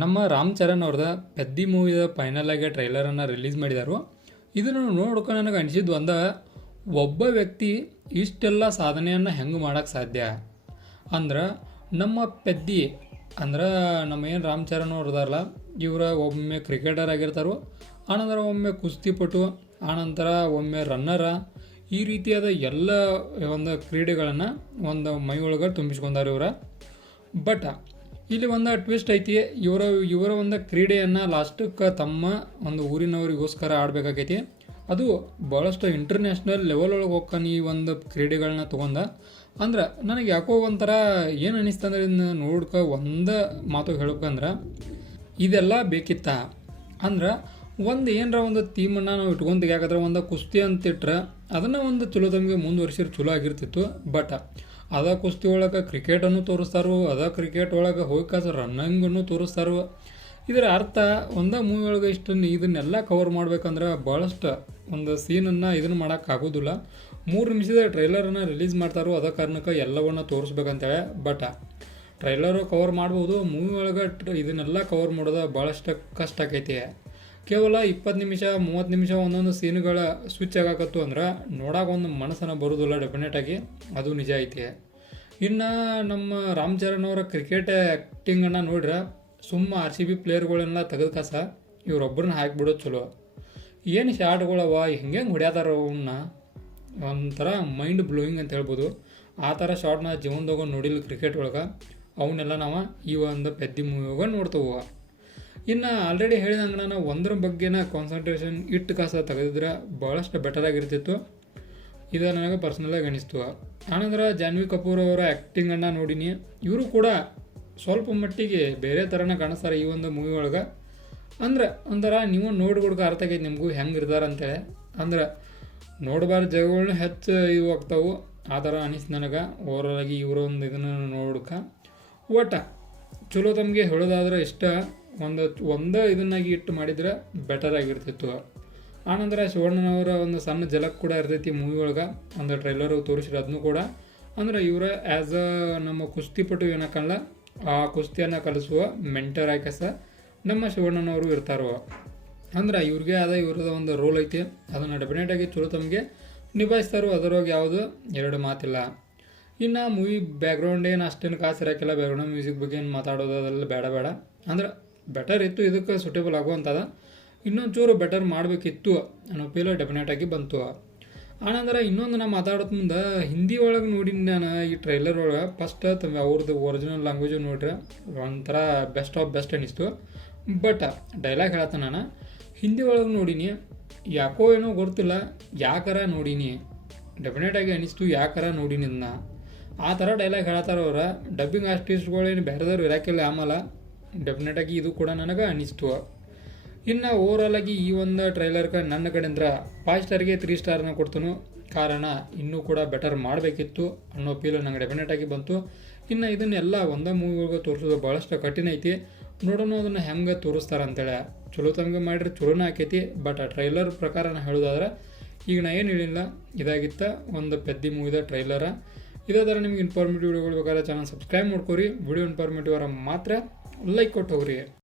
ನಮ್ಮ ರಾಮ್ ಚರಣ್ ಅವ್ರದ ಪೆದ್ದಿ ಮೂವಿದ ಫೈನಲ್ ಆಗಿ ಟ್ರೈಲರನ್ನು ರಿಲೀಸ್ ಮಾಡಿದರು. ಇದನ್ನು ನೋಡ್ಕೊಂಡು ನನಗೆ ಅನಿಸಿದ್ದು ಒಬ್ಬ ವ್ಯಕ್ತಿ ಇಷ್ಟೆಲ್ಲ ಸಾಧನೆಯನ್ನು ಹೆಂಗೆ ಮಾಡೋಕ್ಕೆ ಸಾಧ್ಯ ಅಂದ್ರೆ ನಮ್ಮ ಪೆದ್ದಿ ಅಂದ್ರೆ ನಮ್ಮ ಏನು ರಾಮ್ ಚರಣ್ ಅವ್ರದಾರಲ್ಲ, ಇವರ ಒಮ್ಮೆ ಕ್ರಿಕೆಟರ್ ಆಗಿರ್ತಾರೋ, ಆನಂತರ ಒಮ್ಮೆ ಕುಸ್ತಿಪಟು, ಆನಂತರ ಒಮ್ಮೆ ರನ್ನರ, ಈ ರೀತಿಯಾದ ಎಲ್ಲ ಒಂದು ಕ್ರೀಡೆಗಳನ್ನು ಒಂದು ಮೈ ಒಳಗೆ ತುಂಬಿಸ್ಕೊಂಡಾರ ಇವ್ರ. ಬಟ್ ಇಲ್ಲಿ ಒಂದು ಟ್ವಿಸ್ಟ್ ಐತಿ. ಇವರ ಒಂದು ಕ್ರೀಡೆಯನ್ನು ಲಾಸ್ಟಕ್ಕೆ ತಮ್ಮ ಒಂದು ಊರಿನವರಿಗೋಸ್ಕರ ಆಡಬೇಕಾಗೈತಿ. ಅದು ಭಾಳಷ್ಟು ಇಂಟರ್ನ್ಯಾಷನಲ್ ಲೆವೆಲ್ ಒಳಗೆ ಹೋಗ್ತಾನೆ ಈ ಒಂದು ಕ್ರೀಡೆಗಳನ್ನ ತೊಗೊಂಡ. ಅಂದ್ರೆ ನನಗೆ ಯಾಕೋ ಒಂಥರ ಏನು ಅನ್ನಿಸ್ತಂದ್ರೆ ಇದನ್ನ ಒಂದು ಮಾತು ಹೇಳ್ಬೇಕಂದ್ರೆ ಇದೆಲ್ಲ ಬೇಕಿತ್ತ ಅಂದ್ರೆ ಏನರ ಒಂದು ಥೀಮನ್ನು ನಾವು ಇಟ್ಕೊಂತೀವಿ. ಯಾಕಂದ್ರೆ ಒಂದು ಕುಸ್ತಿ ಅಂತಿಟ್ರೆ ಅದನ್ನು ಒಂದು ಚಲೋ ತಮಗೆ ಮುಂದುವರಿಸಿದ್ರೆ ಚಲೋ ಆಗಿರ್ತಿತ್ತು. ಬಟ್ ಅದ ಕುಸ್ತಿ ಒಳಗೆ ಕ್ರಿಕೆಟನ್ನು ತೋರಿಸ್ತಾರೋ, ಅದ ಕ್ರಿಕೆಟ್ ಒಳಗೆ ಹೋಗ್ಕಾಸ ರನ್ನಿಂಗನ್ನು ತೋರಿಸ್ತಾರೋ. ಇದರ ಅರ್ಥ ಮೂವಿ ಒಳಗೆ ಇದನ್ನೆಲ್ಲ ಕವರ್ ಮಾಡ್ಬೇಕಂದ್ರೆ ಭಾಳಷ್ಟು ಒಂದು ಸೀನನ್ನು ಇದನ್ನು ಮಾಡೋಕ್ಕಾಗೋದಿಲ್ಲ. 3 ನಿಮಿಷದ ಟ್ರೈಲರನ್ನು ರಿಲೀಸ್ ಮಾಡ್ತಾರೋ, ಅದ ಕಾರಣಕ್ಕೆ ಎಲ್ಲವನ್ನು ತೋರಿಸ್ಬೇಕಂತೇಳಿ. ಬಟ್ ಟ್ರೈಲರು ಕವರ್ ಮಾಡ್ಬೋದು, ಮೂವಿ ಒಳಗೆ ಇದನ್ನೆಲ್ಲ ಕವರ್ ಮಾಡೋದು ಭಾಳಷ್ಟು ಕಷ್ಟ ಆಕೈತಿ. ಕೇವಲ 20 ನಿಮಿಷ 30 ನಿಮಿಷ ಒಂದೊಂದು ಸೀನ್ಗಳ ಸ್ವಿಚ್ ಆಗಾಕತ್ತು ಅಂದ್ರೆ ನೋಡೋಕೆ ಒಂದು ಮನಸ್ಸನ್ನು ಬರೋದಿಲ್ಲ ಡೆಫಿನೆಟಾಗಿ, ಅದು ನಿಜ ಐತಿ. ಇನ್ನು ನಮ್ಮ ರಾಮ್ ಚರಣ್ ಅವರ ಕ್ರಿಕೆಟ್ ಆ್ಯಕ್ಟಿಂಗನ್ನು ನೋಡ್ರೆ RCB ಪ್ಲೇಯರ್ಗಳನ್ನೆಲ್ಲ ತೆಗೆದು ಕಾಸ ಇವರೊಬ್ಬರನ್ನ ಹಾಕಿಬಿಡೋದು ಚಲೋ. ಏನು ಶಾರ್ಟ್ಗಳವ ಹೆಂಗೆ ಹೊಡ್ಯಾತಾರ ಅವನ್ನ, ಒಂಥರ ಮೈಂಡ್ ಬ್ಲೋಯಿಂಗ್ ಅಂತ ಹೇಳ್ಬೋದು. ಆ ಥರ ಶಾರ್ಟ್ನ ಜೀವನದಾಗ ನೋಡಿಲ್ಲ ಕ್ರಿಕೆಟ್ ಒಳಗೆ. ಅವನ್ನೆಲ್ಲ ನಾವು ಈ ಒಂದು ಪೆದ್ದಿ ಮೂವಿಯಾಗ ನೋಡ್ತೇವೆ. ಇನ್ನು ಆಲ್ರೆಡಿ ಹೇಳಿದಂಗೆ ನಾನು ಒಂದ್ರ ಬಗ್ಗೆನ ಕಾನ್ಸಂಟ್ರೇಷನ್ ಇಟ್ಟು ಕಾಸ ತೆಗೆದಿದ್ರೆ ಭಾಳಷ್ಟು ಬೆಟರ್ ಆಗಿರ್ತಿತ್ತು. ಇದು ನನಗೆ ಪರ್ಸ್ನಲಾಗಿ ಅನಿಸ್ತು. ಆನಂತರ ಜಾನ್ವಿ ಕಪೂರ್ ಅವರ ಆ್ಯಕ್ಟಿಂಗನ್ನು ನೋಡಿನಿ. ಇವರು ಕೂಡ ಸ್ವಲ್ಪ ಮಟ್ಟಿಗೆ ಬೇರೆ ಥರನ ಕಾಣಿಸ್ತಾರೆ ಈ ಒಂದು ಮೂವಿ ಒಳಗೆ. ಅಂದ್ರೆ ಒಂಥರ ನೀವು ನೋಡ್ಕೊಡ್ಕೆ ಅರ್ಥ ಆಗೈತೆ ನಿಮಗೂ ಹೆಂಗೆ ಇರ್ತಾರೆ ಅಂತೇಳಿ. ಅಂದ್ರೆ ನೋಡಬಾರ್ದು ಜಾಗಗಳನ್ನ ಹೆಚ್ಚು ಇವು ಆಗ್ತಾವೆ ಆ ಥರ ಅನಿಸ್ತು ನನಗೆ. ಓವರಾಲಾಗಿ ಇವರ ಒಂದು ಇದನ್ನು ನೋಡ್ಕೆ ಒಟ್ಟು ಚಲೋ ತಮಗೆ ಹೇಳೋದಾದ್ರೆ ಇಷ್ಟ ಒಂದು ಇದನ್ನಾಗಿ ಇಟ್ಟು ಮಾಡಿದರೆ ಬೆಟರ್ ಆಗಿರ್ತಿತ್ತು. ಆನಂತರ ಶಿವಣ್ಣನವರ ಒಂದು ಸಣ್ಣ ಜಲಕ್ ಕೂಡ ಇರ್ತೈತಿ ಮೂವಿ ಒಳಗೆ. ಒಂದು ಟ್ರೈಲರ್ ತೋರಿಸಿರೋ ಅದನ್ನು ಕೂಡ. ಅಂದ್ರೆ ಇವರ ಆ್ಯಸ್ ನಮ್ಮ ಕುಸ್ತಿಪಟು ಏನಕ್ಕಲ್ಲ, ಆ ಕುಸ್ತಿಯನ್ನು ಕಲಿಸುವ ಮೆಂಟರ್ ಆಯ್ಕೆ ನಮ್ಮ ಶಿವಣ್ಣನವರು ಇರ್ತಾರೋ. ಅಂದ್ರೆ ಇವ್ರಿಗೆ ಇವ್ರದ ಒಂದು ರೋಲ್ ಐತಿ, ಅದನ್ನು ಡೆಫಿನೆಟಾಗಿ ಚಲೋ ತಮಗೆ ನಿಭಾಯಿಸ್ತಾರೋ, ಅದರೊಳಗೆ ಯಾವುದು ಎರಡು ಮಾತಿಲ್ಲ. ಇನ್ನು ಮೂವಿ ಬ್ಯಾಕ್ಗ್ರೌಂಡ್ ಏನು ಅಷ್ಟೇನು ಕಾಸು ಇರೋಕ್ಕಿಲ್ಲ. ಬ್ಯಾಕ್ಗ್ರೌಂಡ್ ಮ್ಯೂಸಿಕ್ ಬಗ್ಗೆ ಏನು ಮಾತಾಡೋದು ಅದೆಲ್ಲ ಬೇಡ. ಅಂದ್ರೆ ಬೆಟರ್ ಇತ್ತು, ಇದಕ್ಕೆ ಸೂಟೇಬಲ್ ಆಗುವಂಥದ. ಇನ್ನೊಂದು ಚೂರು ಬೆಟರ್ ಮಾಡಬೇಕಿತ್ತು ಅನ್ನೋ ಫೀಲ್ ಡೆಫಿನೆಟಾಗಿ ಬಂತು. ಆನಂತರ ಇನ್ನೊಂದು ನಾನು ಮಾತಾಡೋದು ಮುಂದೆ ಹಿಂದಿ ಒಳಗೆ ನೋಡಿ ನಾನು ಈ ಟ್ರೈಲರ್ ಒಳಗೆ ಫಸ್ಟ್ ಅವ್ರದ್ದು ಒರಿಜಿನಲ್ ಲ್ಯಾಂಗ್ವೇಜ್ ನೋಡ್ರೆ ಒಂಥರ ಬೆಸ್ಟ್ ಆಫ್ ಬೆಸ್ಟ್ ಅನ್ನಿಸ್ತು. ಬಟ್ ಡೈಲಾಗ್ ಹೇಳ್ತಾನೆ ನಾನು ಹಿಂದಿ ಒಳಗೆ ನೋಡೀನಿ, ಯಾಕೋ ಏನೋ ಗೊತ್ತಿಲ್ಲ, ಯಾಕಾರ ನೋಡೀನಿ ಡೆಫಿನೆಟಾಗಿ ಅನ್ನಿಸ್ತು, ಯಾಕಾರ ನೋಡೀನಿ ಇದನ್ನ. ಆ ಥರ ಡೈಲಾಗ್ ಹೇಳ್ತಾರವ್ರ ಡಬ್ಬಿಂಗ್ ಆರ್ಟಿಸ್ಟ್ಗಳೇನು ಬೇರೆದವ್ರು ಇರೋಕ್ಕಿಲ್ಲ. ಆಮೇಲೆ ಡೆಫಿನೆಟಾಗಿ ಇದು ಕೂಡ ನನಗೆ ಅನ್ನಿಸ್ತು. ಇನ್ನು ಓವರಾಲಾಗಿ ಈ ಒಂದು ಟ್ರೈಲರ್ಗೆ ನನ್ನ ಕಡೆಯಿಂದ 5 ಸ್ಟಾರ್ಗೆ 3 ಸ್ಟಾರ್ನ ಕೊಡ್ತಾನು. ಕಾರಣ ಇನ್ನೂ ಕೂಡ ಬೆಟರ್ ಮಾಡಬೇಕಿತ್ತು ಅನ್ನೋ ಫೀಲ್ ನಂಗೆ ಡೆಫಿನೆಟಾಗಿ ಬಂತು. ಇನ್ನು ಇದನ್ನೆಲ್ಲ ಒಂದೇ ಮೂವಿಗಳಿಗೆ ತೋರಿಸೋದು ಭಾಳಷ್ಟು ಕಠಿಣ ಐತಿ. ನೋಡೋಣ ಅದನ್ನು ಹೆಂಗೆ ತೋರಿಸ್ತಾರೆ ಅಂತೇಳಿ. ಚಲೋ ತಮಗೆ ಮಾಡಿದ್ರೆ ಚಲೋನೇ ಆಕೈತಿ. ಬಟ್ ಆ ಟ್ರೈಲರ್ ಪ್ರಕಾರ ನಾನು ಹೇಳೋದಾದ್ರೆ ಈಗ ನಾ ಏನು ಹೇಳಿಲ್ಲ, ಇದಾಗಿತ್ತ ಒಂದು ಪೆದ್ದಿ ಮೂವಿದ ಟ್ರೈಲರ. ಇದೇ ಥರ ನಿಮ್ಗೆ ಇನ್ಫಾರ್ಮೇಟಿವ್ ವಿಡಿಯೋಗಳು ಬೇಕಾದ್ರೆ ಚಾನಲ್ ಸಬ್ಸ್ಕ್ರೈಬ್ ಮಾಡ್ಕೊರಿ. ವಿಡಿಯೋ ಇನ್ಫಾರ್ಮೇಟಿವ್ ಮಾತ್ರ ಲೈಕ್ ಕೊಟ್ಟು ಹೋಗ್ರಿ.